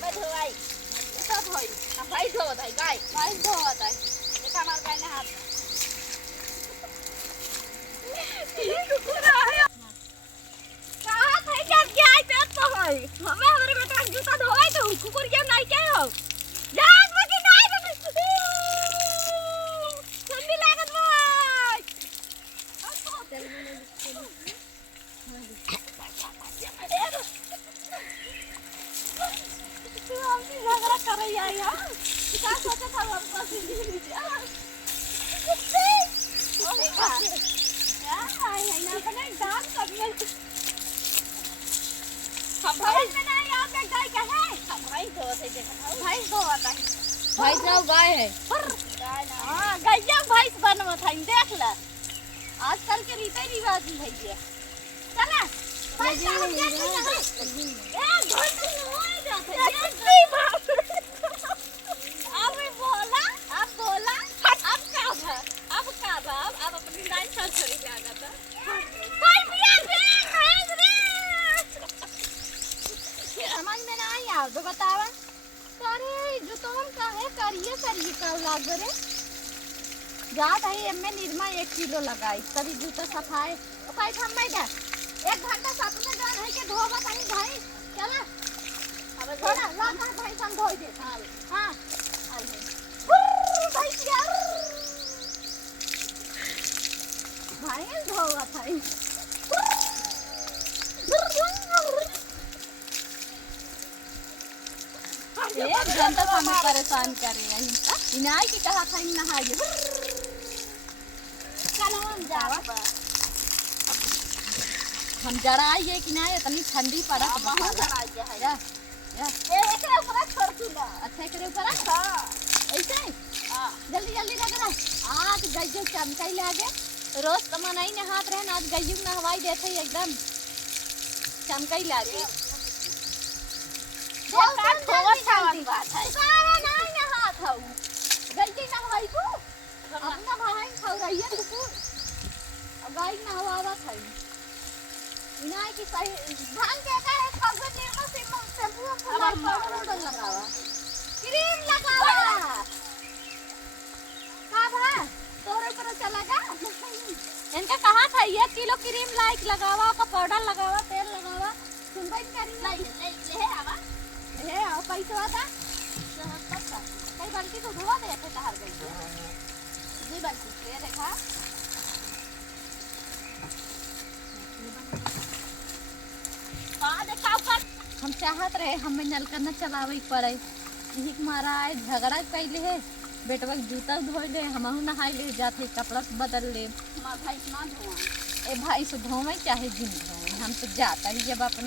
अबे धोई सब होई हम भाई धोवत है गाय भाई धोवत है देखा मार गाय ने हाथ ये कुकुर है कहां थे क्या गाय पे तो है हमें हमारे बेटा जूता धोवाई तो कुकुर के नहीं क्या हो जाग बाकी नहीं ठंडी लागत भाई झगड़ा कर रही है यार क्या सोचा था हमको सिंधी यार ना बने डांस करने हम भाई में ना यार पे गाय का है हम भाई दो थे देखा भाई दो आता है भाई साहब गाय है गाय ना हां गैया भैंस बनवा था देख ले आजकल के रीति रिवाज है ये चला भाई साहब क्या है ए घंटे हो जाते ये बाप अब बोला अब का था अब अपनी लाइन चल छोड़ी जाएगा तो भाई पिया दे भैंस रे समझ में ना आई आओ तो बतावा अरे जो तुम काहे करिए का लाग रे जात है एमे निर्मा 1 किलो लगाई तभी जूता सफाई ओ काई हम नहीं दे 1 घंटा साथ में जान है के धोबा तनी भाई चला अब थोड़ा लाता भाई संग धोई दे हां आई है भाई यार भाई धोवा था एक घंटा से हमें परेशान कर रहे हैं इनाई की कहा था इन नहाइए कलम जावा हम जराइए कि नहीं इतनी ठंडी पड़ा बहुत जराइए है या एकरा ऊपर छोड़ दूंगा अच्छा करे ऊपर हां ऐसे हां जल्दी जल्दी लग रहा है आज गज्जू चमकाई लागे रोज कमाई ने हाथ रहन आज गज्जू नहवाई देथे एकदम चमकाई लागे का धोवत छावन बात है सारा नहीं नहात हूं गज्जू नहवाई को अपना भाई खाऊ रही है तू अब गाय नहवावा था इनाई की सही धान के का एक पगड़ निर्मा शैम्पू पाउडर लगावा क्रीम लगावा का भा तोरे पर चलागा इनका कहा था 1 किलो क्रीम लाइक लगावा का पाउडर लगावा तेल लगावा सुनबई करी ले आवा हे आओ पैसा था 70 का कई बाल्टी तो धोवा दे थे तहार गई जी बाल्टी ले देखा हां देखा ऊपर हम चाहत रहे हमें नलका न चलावे पड़े यही मारा है झगड़ा कैले है बेटवा जूता धोई ले हमहु नहाई ले जाते कपड़ा बदल ले मां भाई ना धोआ ए भाई से धोवे चाहे जिन धोवे हम तो जाता ही जब अपन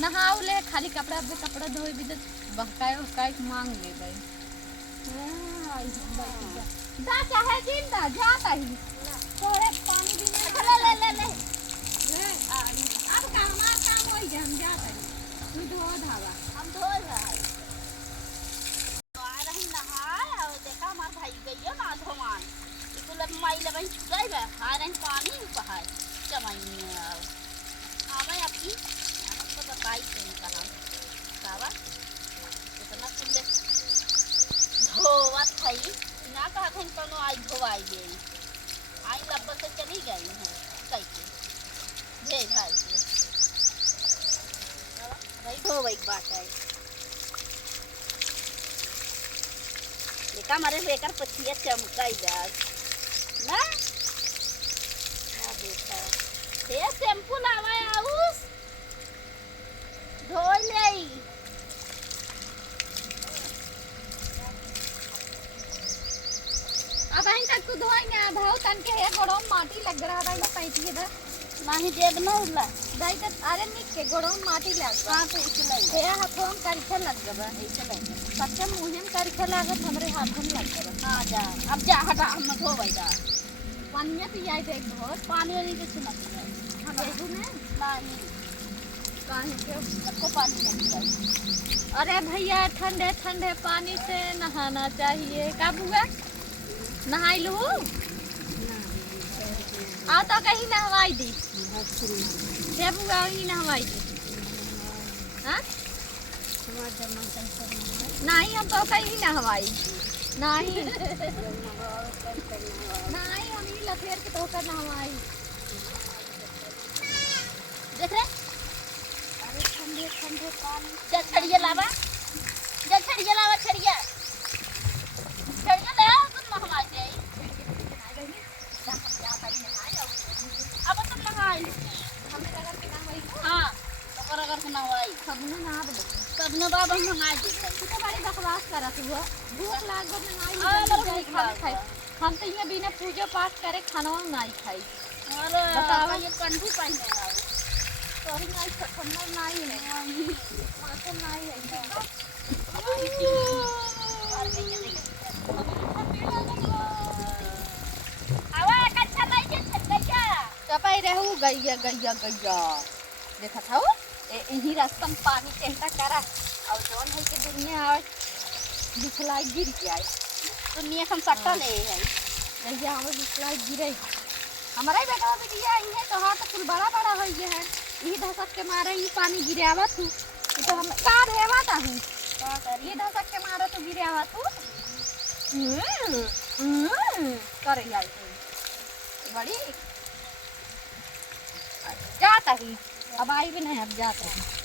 नहाऊ ले खाली कपड़ा पे कपड़ा धोए भी तो बहकाए मांग ले गए जा चाहे जिन दा जाता ही तोरे पानी भी नहीं ले अब काम होई जे हम जाता ही तू धो धावा हम धो रहा आ रही नहाए और देखा हमार भाई गइयो ना धोमान इकुल माई ले भाई गई बे आ रही पानी बहाय चमाई में आवे आपकी तो बताई थे कहां सावा इतना कुले धोवत है ना कहा था कोनो आई धोवाई दे आई लब्बा से चली गई है कैसे जे भाई से भाई धोवे एक बात है देखा मारे लेकर पछिया चमकाई जा ना देखा ये शैम्पू लावा आउस धो ले अब इन तक तू धोई ना धाव तन के है गोड़ों माटी लग रहा है पैती है नहीं देब न उला दाई त अरे निक के गोड़ों माटी लग कहां पे इसलाई हे हाथों करके लग गबा ऐसे लग सच्चा मुहम करके लागत हमरे हाथों लग गबा हां जा अब जा हटा हम धोबै जा पानी पी आई देख बहुत पानी वाली के सुना दे हम देखू ना नहीं काहे के सबको पानी नहीं चाहिए अरे भैया ठंडे ठंडे पानी से नहाना चाहिए का बुआ नहाई लू आ तो कहीं नहवाई दी से बुआ ही नहवाई दी हां नहीं हम तो कहीं ना हवाई नहीं नहीं हम ही लथेर के तो कर ना हवाई देख रे अरे ठंडे ठंडे पानी जा छड़िया लावा छड़िया ले आओ तुम नहाए जाई अब तुम नहाई हमें लगा कि ना हवाई हां तो अगर से नहाई सब ने ना दे सब ने बाबा नहाए दे तू तो बड़ी बकवास करत हुआ भूख लाग गई ना हाँ, नहीं मेरे को नहीं खाई हम तो ये बिना पूजा पाठ करे खाना नहीं खाई अरे बताओ। ये कंठी पहने है सॉरी नहीं ठंडा नहीं है माथे नहीं है हवा कच्चा नहीं के छटैया चपाई रहू गैया गैया गैया देखा था यही रास्ता में पानी कहता करा और जौन है कि दुनिया और बिछलाई गिर गया दुनिया हम सकता ले है गैया हमें बिछलाई गिरे हमारा ही बेटा भी दिया है तो हाँ तो फूल बड़ा बड़ा हो गया है यही धसक के मारे ही पानी गिरे आवा तू ये तो हम का देवा ता हूँ ये धसक के मारे तो गिरे आवा तू करे यार बड़ी जाता ही अब आई भी नहीं अब जाता है